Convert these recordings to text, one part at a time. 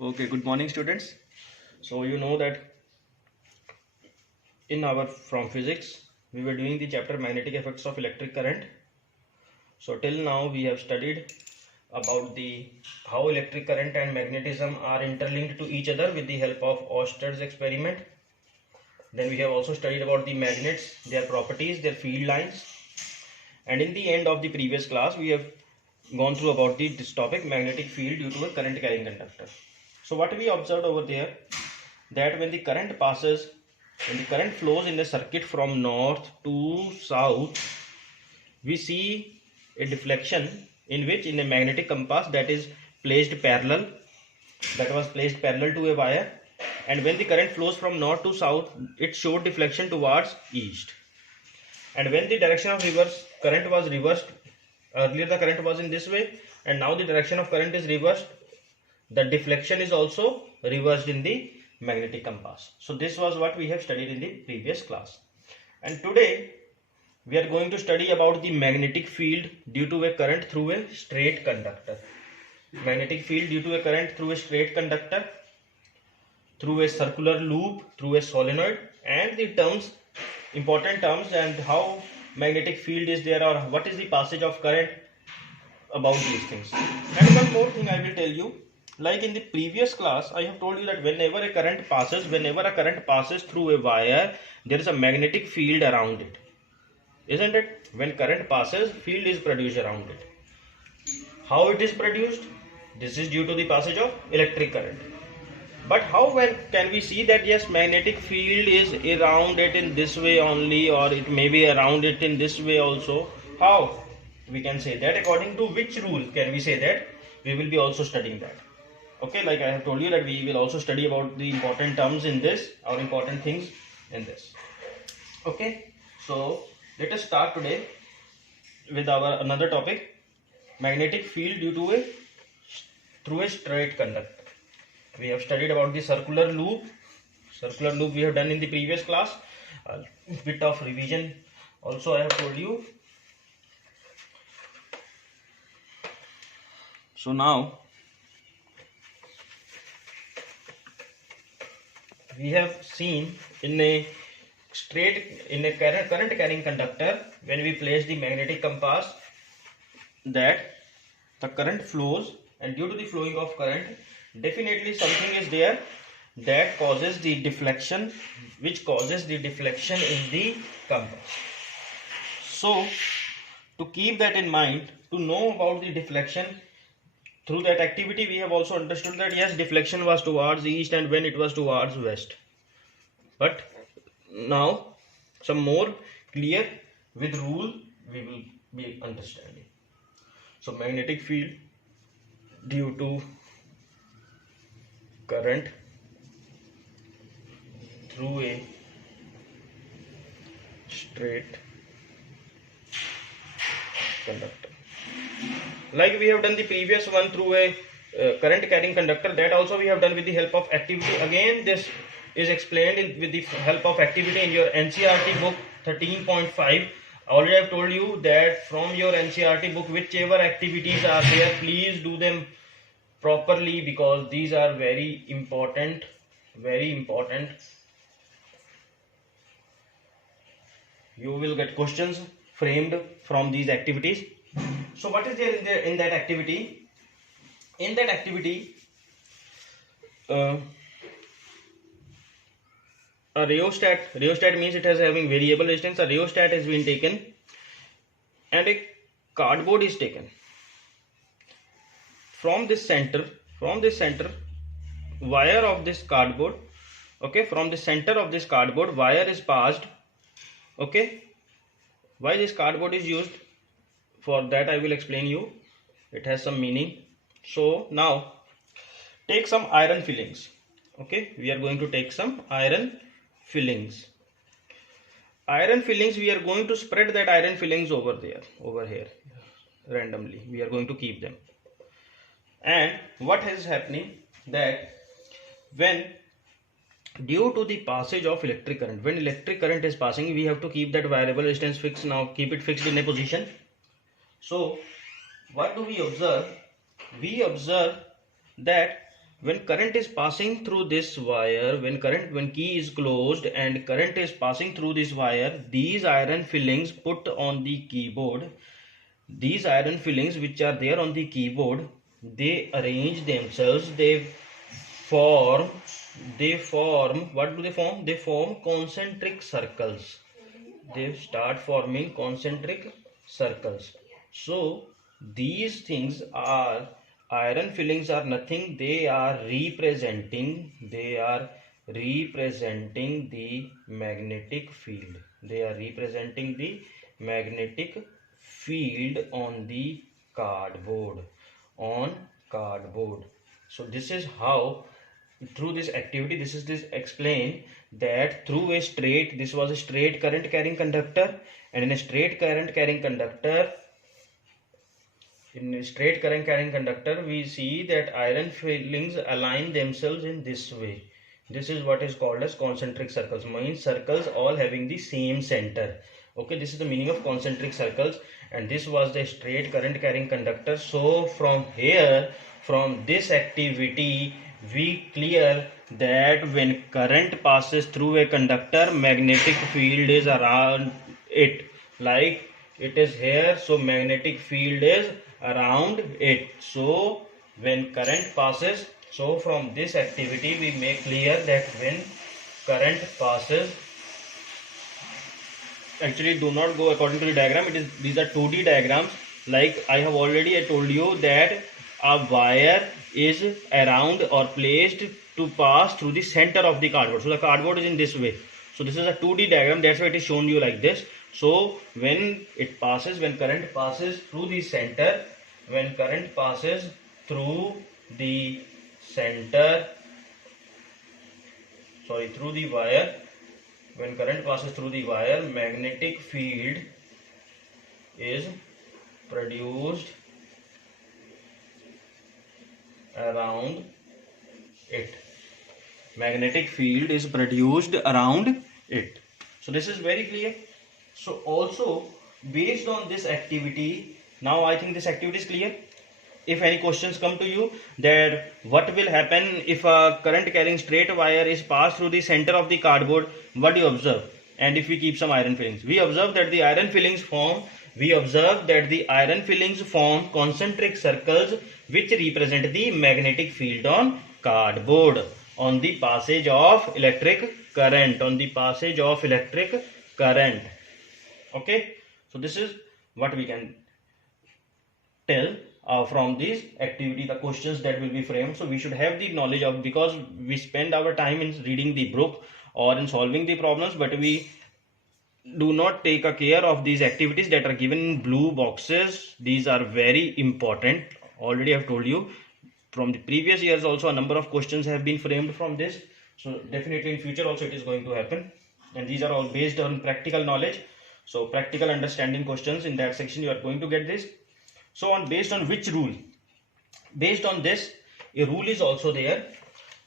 Okay, good morning, students. So you know that in our from physics we were doing the chapter magnetic effects of electric current. So till now we have studied about the how electric current and magnetism are interlinked to each other with the help of Oersted experiment. Then we have also studied about the magnets, their properties, their field lines, and in the end of the previous class we have gone through about this topic magnetic field due to a current carrying conductor. So what we observed over there, that when the current flows in the circuit from north to south, we see a deflection in which in a magnetic compass that was placed parallel to a wire, and when the current flows from north to south, it showed deflection towards east. And when the direction of reverse current was reversed, earlier the current was in this way and now the direction of current is reversed, the deflection is also reversed in the magnetic compass. So this was what we have studied in the previous class, and today we are going to study about the magnetic field due to a current through a straight conductor. Magnetic field due to a current through a straight conductor, through a circular loop, through a solenoid, and the important terms, and how magnetic field is there, or what is the passage of current, about these things. And one more thing I will tell you, like in the previous class I have told you that whenever a current passes through a wire, there is a magnetic field around it, isn't it? When current passes, field is produced around it. How it is produced? This is due to the passage of electric current. But how when can we see that yes, magnetic field is around it in this way only, or it may be around it in this way also? How we can say that? According to which rule can we say that? We will be also studying that. Okay, like I have told you that we will also study about the important terms in this, or important things in this. Okay, so let us start today with our another topic, magnetic field due to through a straight conductor. We have studied about the circular loop we have done in the previous class. A bit of revision also I have told you. So now we have seen in a current carrying conductor, when we place the magnetic compass, that the current flows, and due to the flowing of current, definitely something is there that causes the deflection, which causes the deflection in the compass. So to keep that in mind, to know about the deflection, through that activity we have also understood that yes, deflection was towards east and when it was towards west. But now some more clear with rule we will be understanding. So magnetic field due to current through a straight conductor, like we have done the previous one through a current carrying conductor, that also we have done with the help of activity. Again, this is explained with the help of activity in your NCERT book 13.5. Already I have told you that from your NCERT book, whichever activities are there, please do them properly, because these are very important. You will get questions framed from these activities. So what is there in that activity? In that activity, a rheostat means it has having variable resistance. A rheostat has been taken and a cardboard is taken. From this center wire of this cardboard, okay, from the center of this cardboard wire is passed. Okay, why this cardboard is used? For that I will explain you. It has some meaning. So now take some iron fillings. Okay, we are going to take some iron fillings. We are going to spread that iron fillings over here randomly. We are going to keep them. And what is happening, that when due to the passage of electric current, when electric current is passing, we have to keep that variable resistance fixed. Now keep it fixed in a position. So what do we observe? We observe that when current is passing through this wire, when key is closed and current is passing through this wire, these iron fillings put on the keyboard, these iron fillings which are there on the keyboard, they arrange themselves, they form, what do they form? They form concentric circles. They start forming concentric circles. So these things are, iron fillings are nothing, they are representing the magnetic field. They are representing the magnetic field on the cardboard, So this is how, through this activity, this explain that through a straight, this was a straight current carrying conductor, and in a straight current carrying conductor, we see that iron fillings align themselves in this way. This is what is called as concentric circles, means circles all having the same center. Okay, this is the meaning of concentric circles, and this was the straight current carrying conductor. So from here, from this activity, we clear that when current passes through a conductor, magnetic field is around it, like it is here, so magnetic field is around it. So when current passes, so from this activity we make clear that when current passes, actually do not go according to the diagram, these are 2D diagrams. Like I have already told you that a wire is around or placed to pass through the center of the cardboard. So the cardboard is in this way. So this is a 2D diagram, that's why it is shown you like this. So when current passes through the center, through the wire, when current passes through the wire, magnetic field is produced around it. So this is very clear. So also based on this activity, now I think this activity is clear. If any questions come to you that what will happen if a current carrying straight wire is passed through the center of the cardboard, what do you observe? And if we keep some iron fillings, we observe that the iron fillings form concentric circles which represent the magnetic field on cardboard on the passage of electric current, Okay, so this is what we can tell from this activity, the questions that will be framed. So we should have the knowledge of, because we spend our time in reading the book or in solving the problems, but we do not take a care of these activities that are given in blue boxes. These are very important. Already I have told you, from the previous years also a number of questions have been framed from this. So definitely in future also it is going to happen, and these are all based on practical knowledge. So practical understanding questions, in that section you are going to get this. So based on which rule? Based on this, a rule is also there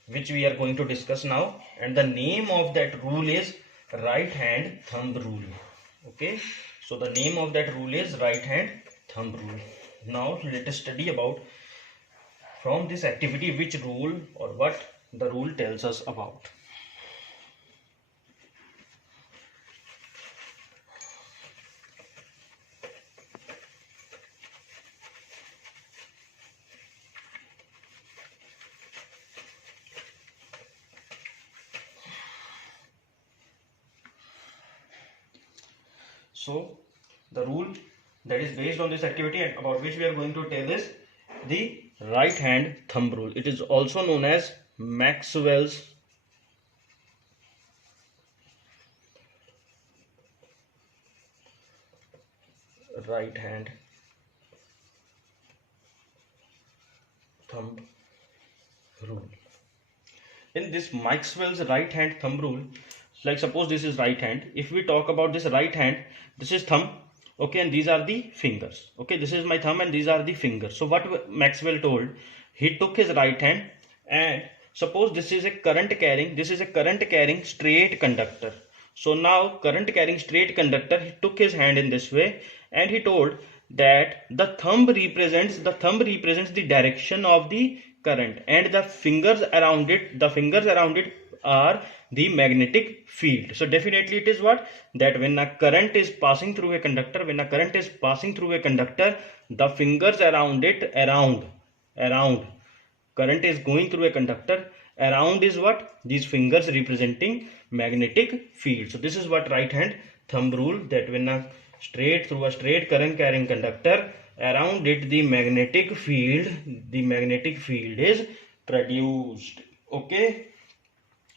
which we are going to discuss now, and the name of that rule is right hand thumb rule. Okay, so the name of that rule is right hand thumb rule. Now let us study about, from this activity, which rule or what the rule tells us about. So the rule that is based on this activity and about which we are going to tell is the right hand thumb rule. It is also known as Maxwell's right hand thumb rule. In this Maxwell's right hand thumb rule, like suppose this is right hand. If we talk about this right hand, this is thumb, okay, and these are the fingers. Okay, this is my thumb and these are the fingers. So what Maxwell told, he took his right hand and suppose this is a current carrying straight conductor. So now current carrying straight conductor, he took his hand in this way and he told that the thumb represents the direction of the current, and the fingers around it are the magnetic field. So definitely it is what, that when a current is passing through a conductor, the fingers around it, around current is going through a conductor, around is what, these fingers representing magnetic field. So this is what right hand thumb rule, that when a straight current carrying conductor, around it the magnetic field is produced. Okay,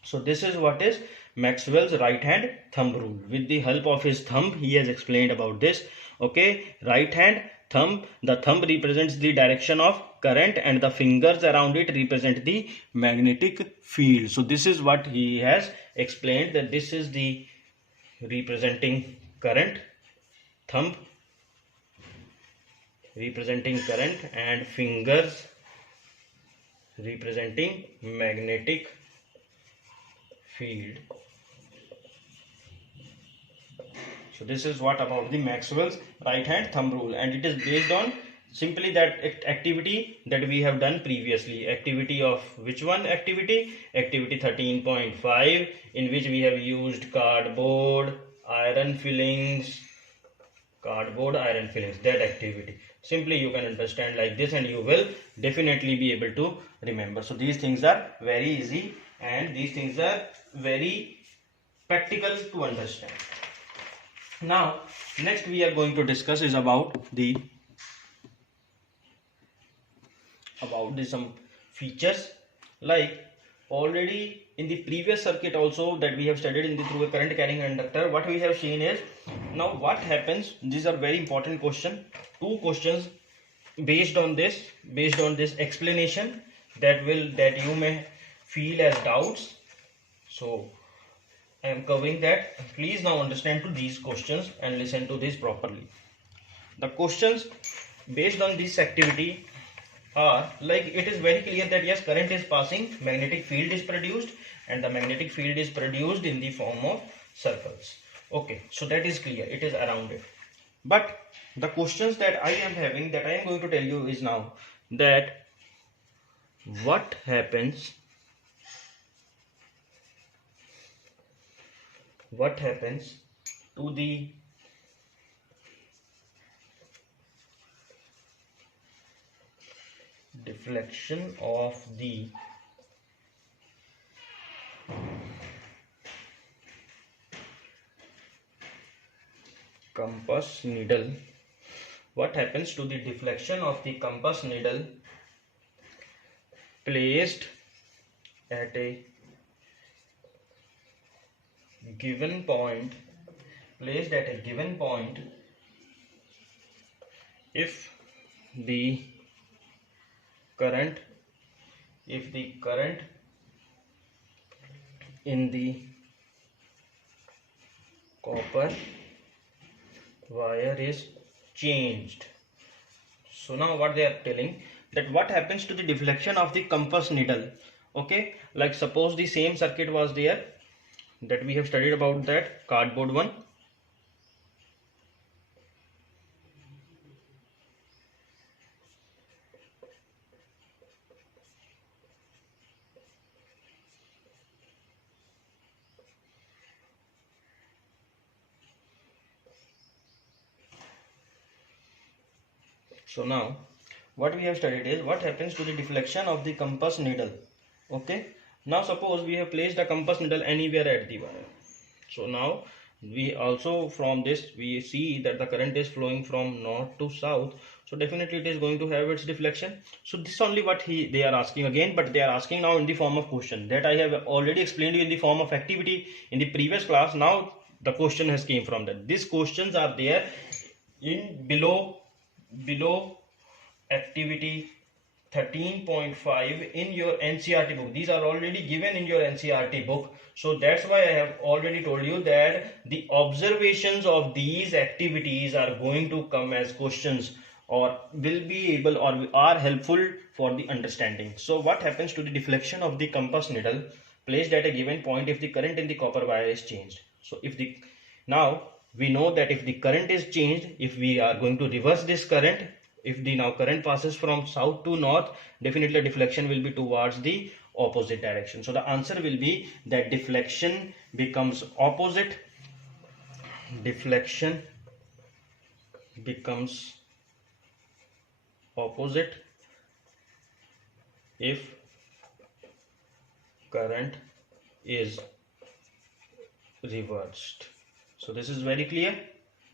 so this is what is Maxwell's right hand thumb rule. With the help of his thumb he has explained about this. Okay, right hand thumb, the thumb represents the direction of current and the fingers around it represent the magnetic field. So this is what he has explained, that this is the representing current, thumb representing current and fingers representing magnetic field. So this is what about the Maxwell's right hand thumb rule, and it is based on simply that activity that we have done previously. Activity of which one? Activity 13.5, in which we have used cardboard iron fillings, that activity. Simply you can understand like this and you will definitely be able to remember. So these things are very easy and these things are very practical to understand. Now next we are going to discuss is about some features, like already in the previous circuit also that we have studied in the through a current carrying conductor. What we have seen is, now what happens, these are very important question, two questions based on this explanation that you may feel as doubts. So I am covering that. Please now understand to these questions and listen to this properly. The questions based on this activity are like, it is very clear that yes, current is passing, magnetic field is produced, and the magnetic field is produced in the form of circles. Okay, so that is clear, it is around it. But the questions that I am having, that I am going to tell you is now that what happens to the deflection of the compass needle. What happens to the deflection of the compass needle placed at a given point, if the current in the copper wire is changed. So now what they are telling, that what happens to the deflection of the compass needle. Okay, like suppose the same circuit was there that we have studied about, that cardboard one. So now what we have studied is what happens to the deflection of the compass needle. Okay, now suppose we have placed a compass needle anywhere at the wire. So now we also, from this we see that the current is flowing from north to south, so definitely it is going to have its deflection. So this is only what they are asking again, but they are asking now in the form of question, that I have already explained you in the form of activity in the previous class. Now the question has came from that. These questions are there in below activity 13.5 in your NCERT book. These are already given in your NCERT book. So that's why I have already told you that the observations of these activities are going to come as questions, or will be able, or are helpful for the understanding. So what happens to the deflection of the compass needle placed at a given point if the current in the copper wire is changed? So now we know that if the current is changed, if we are going to reverse this current, if the now current passes from south to north, definitely deflection will be towards the opposite direction. So the answer will be that deflection becomes opposite. Deflection becomes opposite if current is reversed. So this is very clear.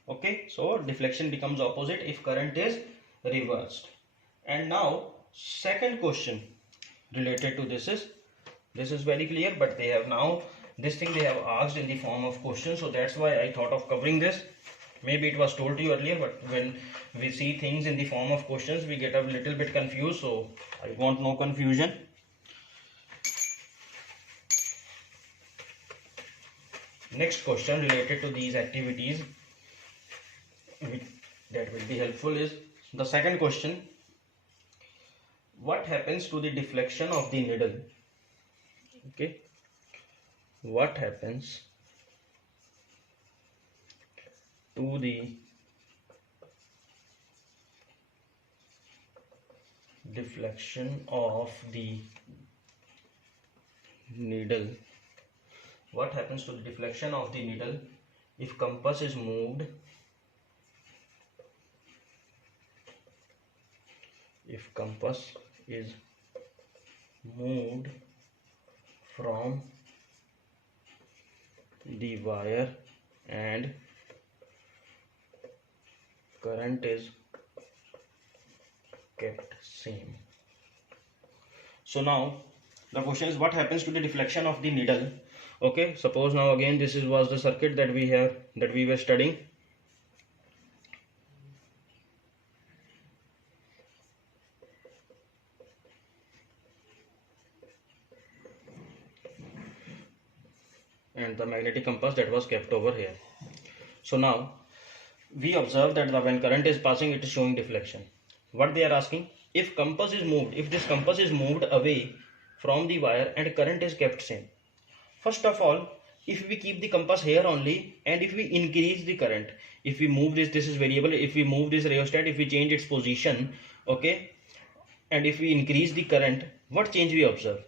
Okay, so deflection becomes opposite if current is reversed. And now second question related to this is very clear, but they have now this thing they have asked in the form of question, so that's why I thought of covering this. Maybe it was told to you earlier, but when we see things in the form of questions, we get a little bit confused, so I want no confusion. Next question related to these activities that will be helpful is the second question. What happens to the deflection of the needle? Okay, what happens to the deflection of the needle? What happens to the deflection of the needle if compass is moved? If compass is moved from the wire and current is kept same. So now the question is, what happens to the deflection of the needle? Okay, suppose now again this was the circuit that we were studying. And the magnetic compass that was kept over here. So now we observe that when current is passing, it is showing deflection. What they are asking, if compass is moved, if this compass is moved away from the wire and current is kept same. First of all, if we keep the compass here only and if we increase the current, if we move this is variable, if we move this rheostat, if we change its position, okay, and if we increase the current, what change we observe?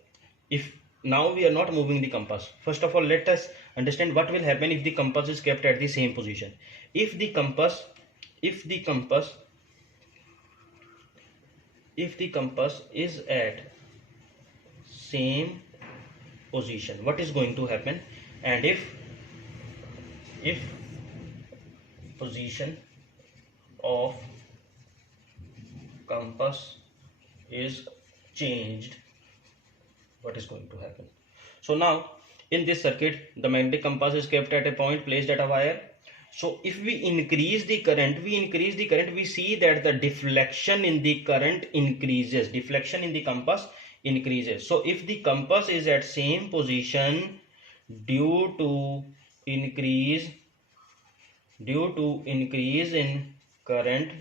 If now we are not moving the compass, first of all let us understand what will happen if the compass is kept at the same position. If the compass is at same position, what is going to happen? And if position of compass is changed, what is going to happen? So now in this circuit, the magnetic compass is kept at a point placed at a wire. So if we increase the current, we see that the deflection in the current increases, deflection in the compass increases. So if the compass is at same position, due to increase in current,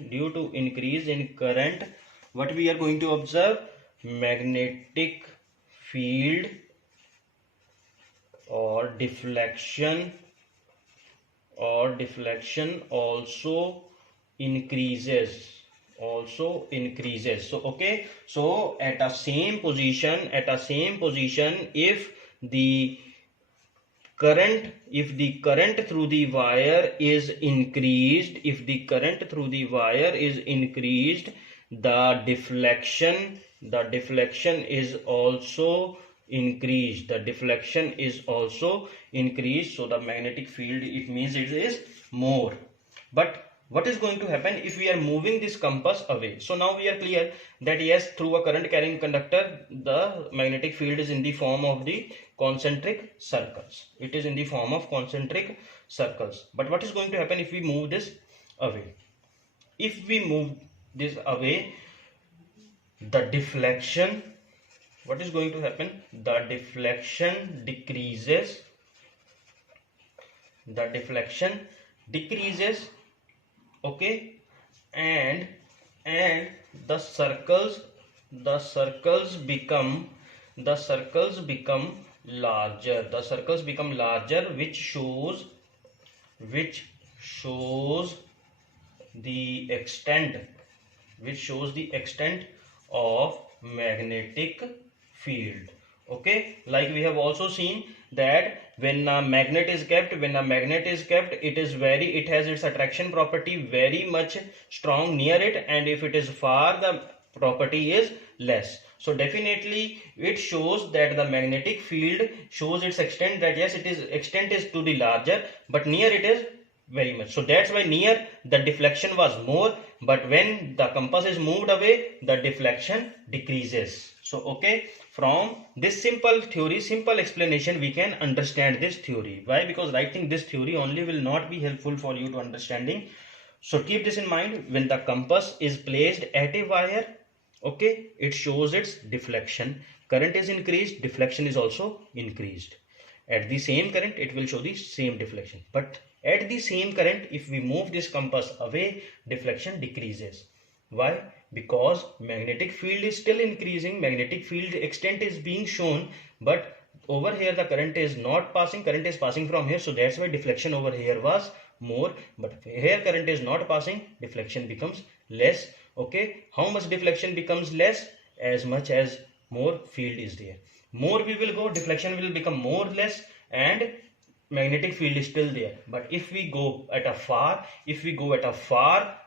what we are going to observe? Magnetic field or deflection also increases. So okay, so at a same position, if the current through the wire is increased, the deflection is also increased. So the magnetic field, it means it is more. But what is going to happen if we are moving this compass away? So now we are clear that yes, through a current carrying conductor, the magnetic field is in the form of the concentric circles. But what is going to happen if we move this away? If we move this away, the deflection, what is going to happen? The deflection decreases. Okay, and the circles become larger. Which shows the extent which shows the extent of magnetic field. Okay, like we have also seen that when a magnet is kept, it has its attraction property very much strong near it, and if it is far, the property is less. So definitely it shows that the magnetic field shows its extent, that yes, extent is to the larger, but near it is very much. So that's why near the deflection was more, but when the compass is moved away, the deflection decreases. So okay, from this simple theory, simple explanation, we can understand this theory. Why? Because writing this theory only will not be helpful for you to understanding. So keep this in mind. When the compass is placed at a wire, okay, it shows its deflection. Current is increased, deflection is also increased. At the same current, it will show the same deflection. But at the same current, if we move this compass away, deflection decreases. Why? Because magnetic field is still increasing, magnetic field extent is being shown, but over here the current is not passing, current is passing from here, so that's why deflection over here was more, but here current is not passing, deflection becomes less. Okay, how much deflection becomes less? As much as more field is there. More we will go, deflection will become more less, and magnetic field is still there. But if we go at a far,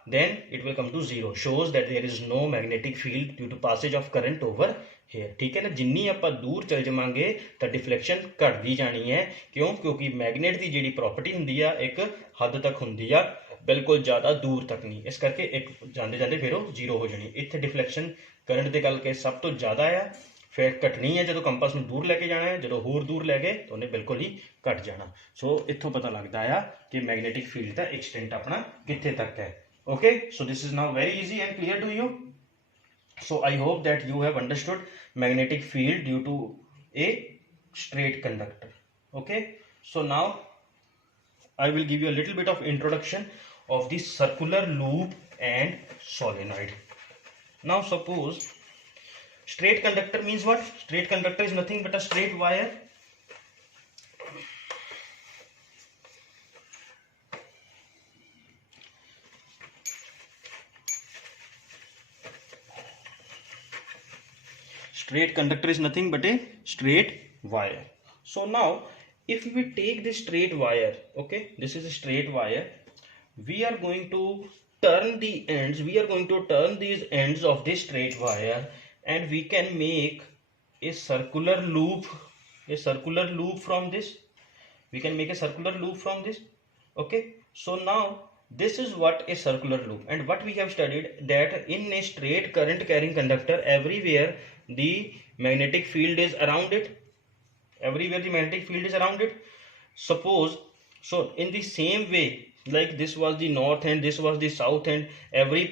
then it will come to zero. Shows that there is no magnetic field due to passage of current over here. ठीक है ना, जिन्नी ਆਪਾਂ दूर चल जावांगे ਤਾਂ deflection घटदी जानी है। क्यों? क्योंकि मैगनेट की ਜਿਹੜੀ प्रॉपर्टी ਹੁੰਦੀ ਆ ਇੱਕ हद तक ਹੁੰਦੀ ਆ, बिल्कुल ज़्यादा दूर तक नहीं। इस करके एक ਜਾਂਦੇ ਜਾਂਦੇ ਫਿਰ ਉਹ ਜ਼ੀਰੋ ਹੋ ਜਾਣੀ। ਇੱਥੇ डिफ्लेक्शन करंट ਦੇ ਕਰਕੇ ਸਭ ਤੋਂ ਜ਼ਿਆਦਾ ਆ, ਫਿਰ ਘਟਣੀ ਹੈ ਜਦੋਂ ਕੰਪਸ ਨੂੰ ਦੂਰ ਲੈ ਕੇ ਜਾਣਾ ਹੈ, ਜਦੋਂ ਹੋਰ ਦੂਰ ਲੈ ਗਏ ਤਾਂ ਉਹਨੇ ਬਿਲਕੁਲ ਹੀ ਘਟ ਜਾਣਾ। ਸੋ ਇੱਥੋਂ ਪਤਾ ਲੱਗਦਾ ਆ ਕਿ ਮੈਗਨੈਟਿਕ ਫੀਲਡ ਦਾ ਐਕਸਟੈਂਟ ਆਪਣਾ ਕਿੱਥੇ ਤੱਕ ਹੈ। Okay, so this is now very easy and clear to you. So I hope that you have understood magnetic field due to a straight conductor. Okay, so now I will give you a little bit of introduction of the circular loop and solenoid. Now suppose straight conductor means what? Straight conductor is nothing but a straight wire. Straight conductor is nothing but a straight wire. So now if we take this straight wire, okay, this is a straight wire, we are going to turn the ends, these ends of this straight wire, and we can make a circular loop, from this. We can make a circular loop from this. Okay, so now this is what a circular loop, and what we have studied that in a straight current carrying conductor, everywhere the magnetic field is around it. Suppose, so in the same way, like this was the north end, this was the south end, at every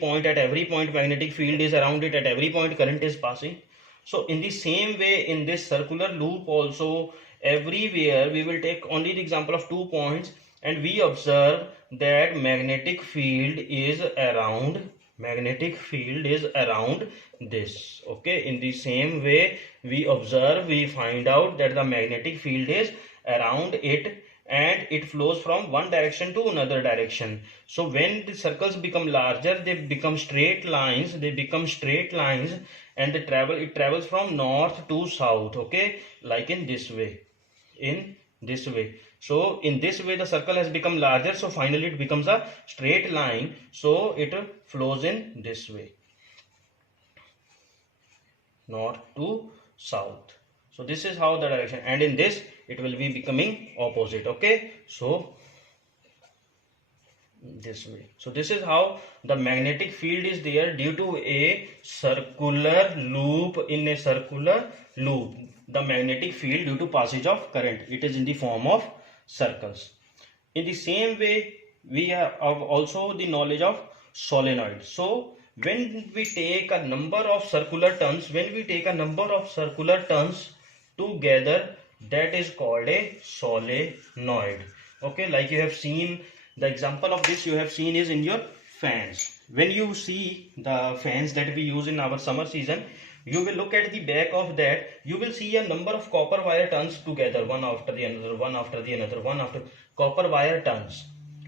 point magnetic field is around it, at every point current is passing. So in the same way, in this circular loop also, everywhere we will take only the example of 2 points, and we observe that magnetic field is around this. Okay, in the same way we find out that the magnetic field is around it, and it flows from one direction to another direction. So when the circles become larger, they become straight lines, and it travels from north to south. Okay, like in this way. So in this way the circle has become larger, so finally it becomes a straight line, so it flows in this way, north to south. So this is how the direction, and in this it will be becoming opposite. Okay, so this way. So this is how the magnetic field is there due to a circular loop. In a circular loop, the magnetic field due to passage of current, it is in the form of circles. In the same way, we have also the knowledge of solenoid. So when we take a number of circular turns, together, that is called a solenoid. Okay, like you have seen, the example of this you have seen is in your fans. When you see the fans that we use in our summer season, you will look at the back of that, you will see a number of copper wire turns together, one after the another, copper wire turns.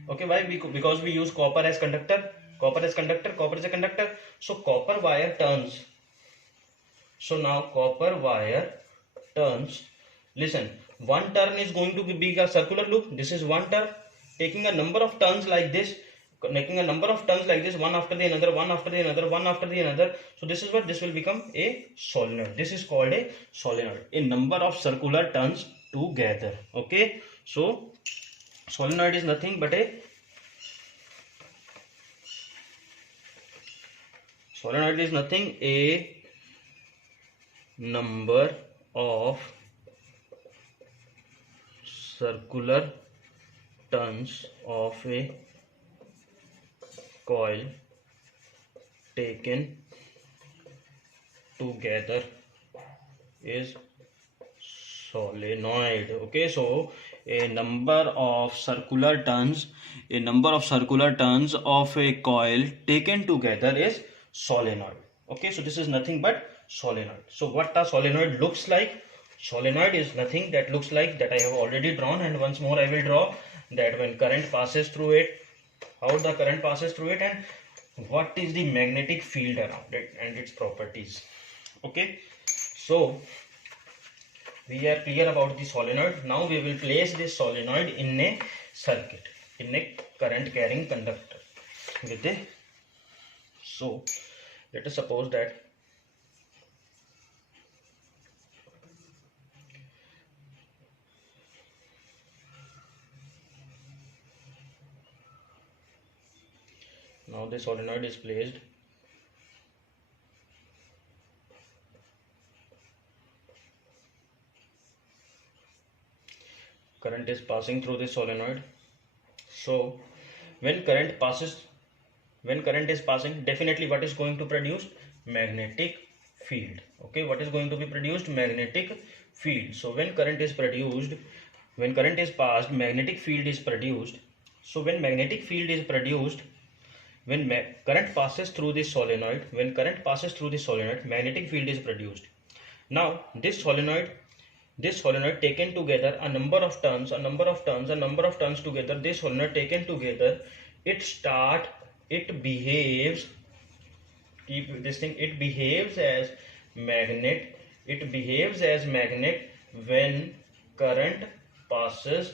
Okay, why? Because we use copper as conductor. Copper is conductor, copper is a conductor. So copper wire turns. So now copper wire turns. Listen, one turn is going to be a circular loop. This is one turn, taking a number of turns like this, making a number of turns like this, one after the another, one after the another, one after the another. So this is what this will become a solenoid. This is called a solenoid, a number of circular turns together. Okay, so solenoid is nothing but a number of circular turns of a coil taken together is solenoid. Okay, so a number of circular turns of a coil taken together is solenoid. Okay, so this is nothing but solenoid. So what a solenoid looks like? Solenoid is nothing that looks like that I have already drawn, and once more I will draw that when current passes through it, how the current passes through it, and what is the magnetic field around it and its properties. Okay, so we are clear about the solenoid. Now we will place this solenoid in a circuit, in a current carrying conductor with a, so let us suppose that now the solenoid is placed. Current is passing through the solenoid. So when current is passing, definitely what is going to produce? Magnetic field. Okay, what is going to be produced? Magnetic field. So when current is passed, magnetic field is produced. So when magnetic field is produced, when current passes through the solenoid, magnetic field is produced. Now this solenoid taken together, a number of turns together, this solenoid taken together, it behaves as magnet. It behaves as magnet when current passes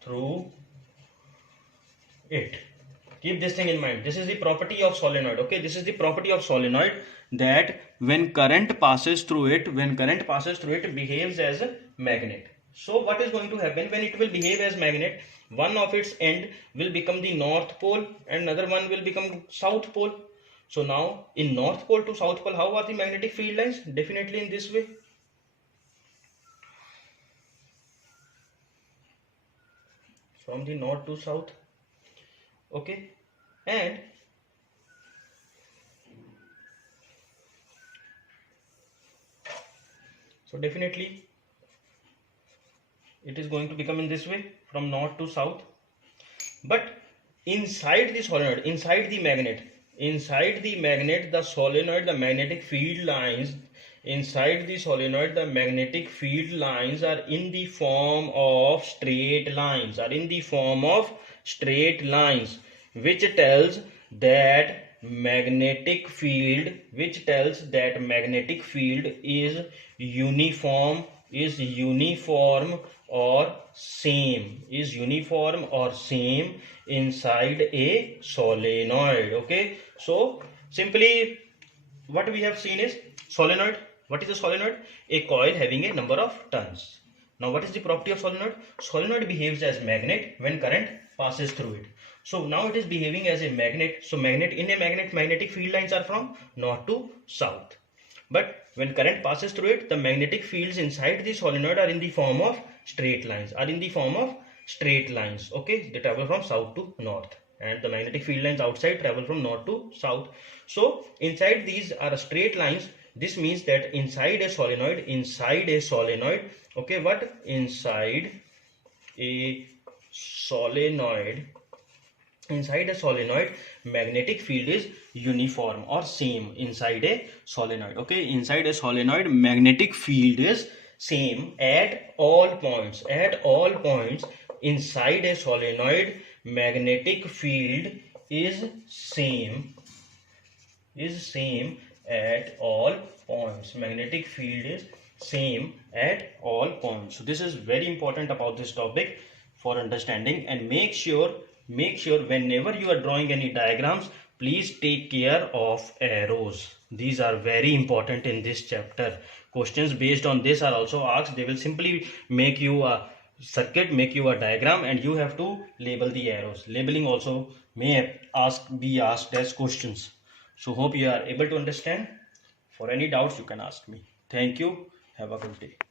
through it. Keep this thing in mind. This is the property of solenoid. Okay, this is the property of solenoid, that when current passes through it, it behaves as a magnet. So what is going to happen when it will behave as magnet? One of its end will become the north pole and another one will become south pole. So now in north pole to south pole, how are the magnetic field lines? Definitely in this way. From the north to south. Okay, and so definitely it is going to become in this way, from north to south. But inside the solenoid, inside the magnet, the solenoid, the magnetic field lines, inside the solenoid, the magnetic field lines are in the form of straight lines, which tells that magnetic field is uniform or same inside a solenoid. Okay, so simply what we have seen is solenoid. What is a solenoid? A coil having a number of turns. Now what is the property of solenoid? Solenoid behaves as magnet when current passes through it. So now it is behaving as a magnet. So magnetic field lines are from north to south. But when current passes through it, the magnetic fields inside the solenoid are in the form of straight lines. Okay, they travel from south to north, and the magnetic field lines outside travel from north to south. So inside these are straight lines. This means that inside a solenoid, okay, what? Inside a solenoid, magnetic field is uniform or same inside a solenoid. Okay, inside a solenoid, magnetic field is same at all points. Inside a solenoid, magnetic field is same at all points. Magnetic field is same at all points. So this is very important about this topic for understanding. And make sure whenever you are drawing any diagrams, please take care of arrows. These are very important in this chapter. Questions based on this are also asked. They will simply make you a circuit, make you a diagram, and you have to label the arrows. Labeling also may be asked as questions. So hope you are able to understand. For any doubts you can ask me. Thank you. Have a good day.